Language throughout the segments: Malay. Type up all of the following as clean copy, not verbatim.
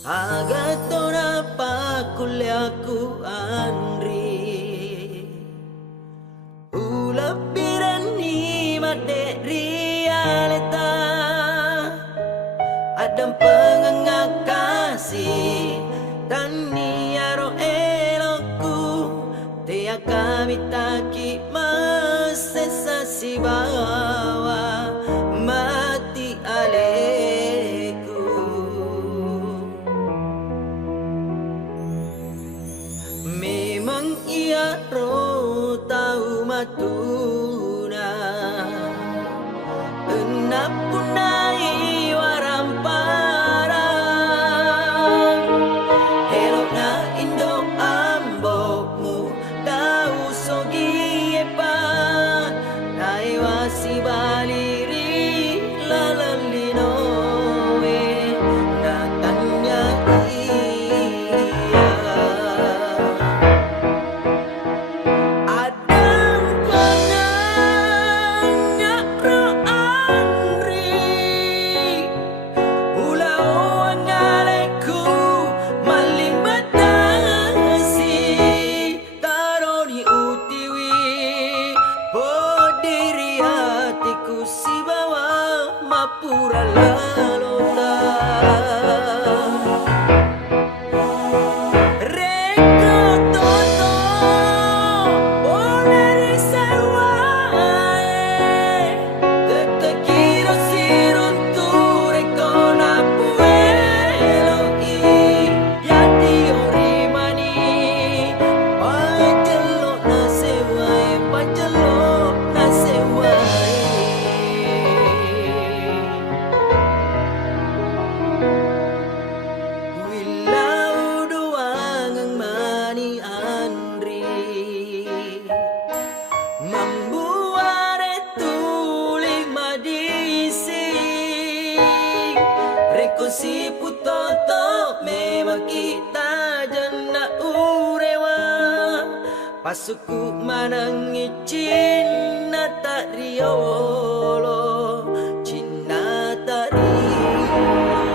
Agatona pa kuliahku Andri Ulapiran ni made realita Adam pengengak kasih Dan niaro elokku Tia kami taki masesasi bawa Mati aleku Memang ia roh tahu matuna Enap punai waram parang Helok na indo ambokmu Tahu sogi epa Nai wasi baliri lalalino Natanya pura lalota Reka toto boleh disewae Te quiero ser un ture con abuelo y ya dio rimani Pajelo na sewae Pajelo na sewae Si putoto memang kita jana urewa Pasuku manangi Cina tak riolo Cina tak riolo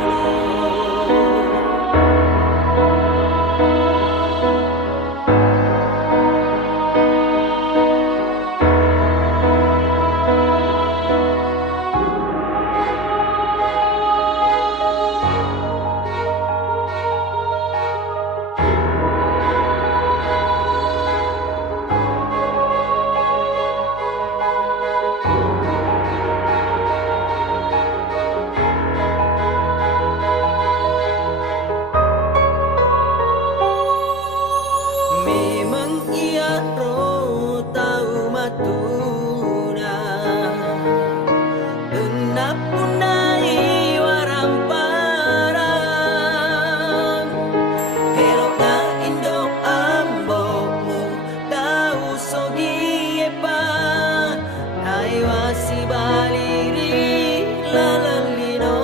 Memang ia roh tahu matuna Enap punai waram parang Helok na indo ambokmu Tahu sogi epa Nai wasi baliri lalalino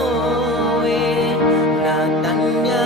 Natanya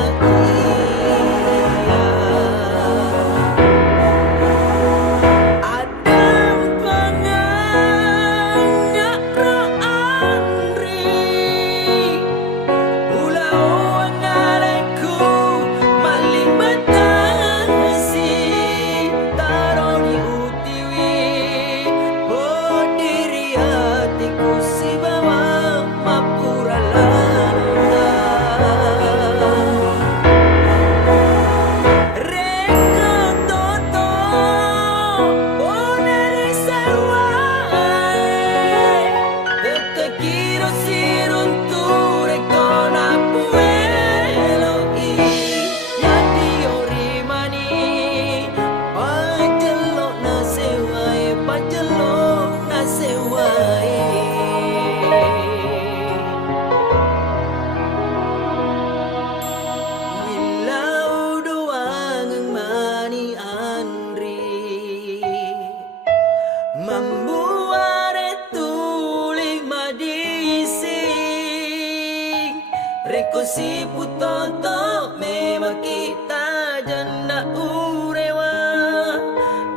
Reko si putoto memang kita jana urewa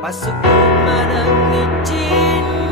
Pasuku manang izin